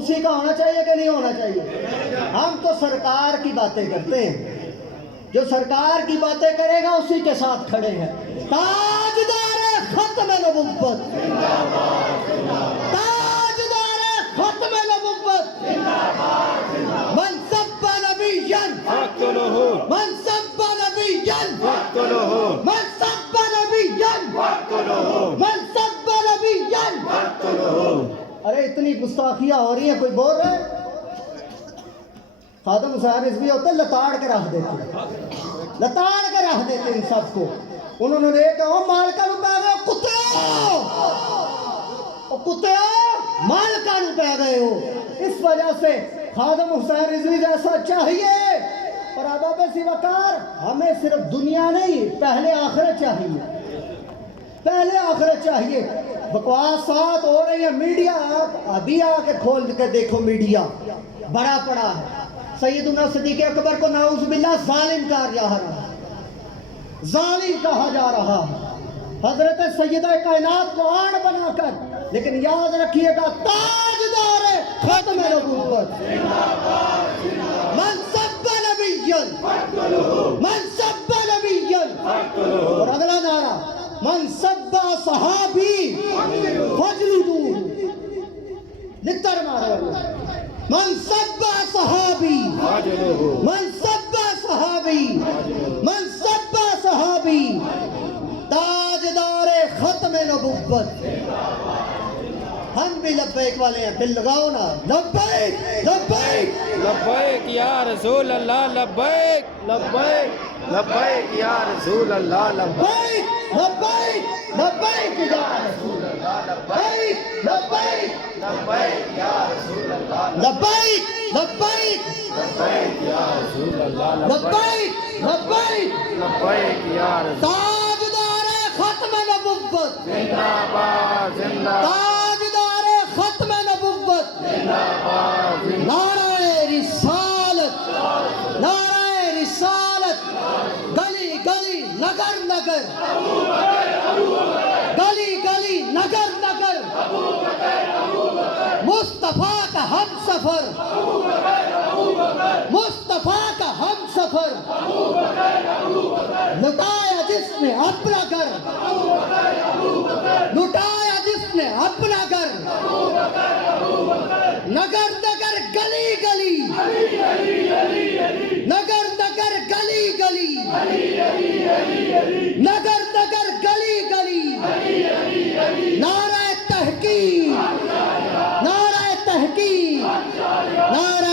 اسی کا ہونا چاہیے کہ نہیں ہونا چاہیے؟ ہم تو سرکار کی باتیں کرتے ہیں، جو سرکار کی باتیں کرے گا اسی کے ساتھ کھڑے ہیں۔ تاجدار ختم نبوت، تاجدار ختم نبوت، من سب نبیا فاقتلوه من سب نبیا فاقتلوه من سب نبیا فاقتلوه من سب نبیا۔ فاقتلوه۔ ارے اتنی گستاخیاں ہو رہی ہیں، کوئی بول رہا ہے؟ خادم حسین رضوی ہوتے لتاڑ کے رکھ دیتے، لتاڑ کے رکھ دیتے ان سب کو۔ انہوں نے کہا وہ مال کا روپے گئے کتےو، او کتےو مال کا روپے گئے ہو۔ اس وجہ سے خادم حسین رضوی جیسا چاہیے۔ اور احباب سی وقار، ہمیں صرف دنیا نہیں، پہلے آخرت چاہیے، پہلے آخرت چاہیے۔ بکواسات ہو رہی ہیں، میڈیا ابھی آ کے کھول کے دیکھو، میڈیا بڑا پڑا ہے۔ سیدنا صدیق اکبر کو نعوذ باللہ ظالم کہا جا رہا ہے، ظالم کہا جا رہا ہے، حضرت سیدہ کائنات کو آڑ بنا کر۔ لیکن یاد رکھیے گا، تاجدار ختم نبوت، من سب نبیا من سب نبیا۔ اور اگلا نعرہ، من سب صحابی فجلدوہ، لتر مارو، من سب صحابی من سب صحابی من سب صحابی، تاجدار ختم نبوت۔ ہم بھی لبیک والے ہیں، دل لگاؤ نا، لبیک لبیک لبیک یا رسول اللہ، لبیک لبیک لبیک یا رسول اللہ، لبیک لبیک لبیک لبیک یا رسول اللہ، لبیک لبیک لبیک یا رسول اللہ، لبیک لبیک لبیک یا رسول اللہ، لبیک لبیک۔ لبیک یا رسول تاجدار ختم نبوت، زندہ باد زندہ تاجدار ختم نبوت، باد نعرہ رسالت، نعرہ رسالت، گلی گلی نگر نگر، گلی گلی نگر نگر، مصطفیٰ کا ہم سفر، مصطفیٰ کا ہم سفر، لٹایا جس نے اپنا گھر، لٹایا جس نے اپنا گھر، نگر نگر گلی گلی، نگر نگر گلی گلی، نگر نگر گلی گلی، نعرہ تحقیق، نعرہ تحقیق، نعرہ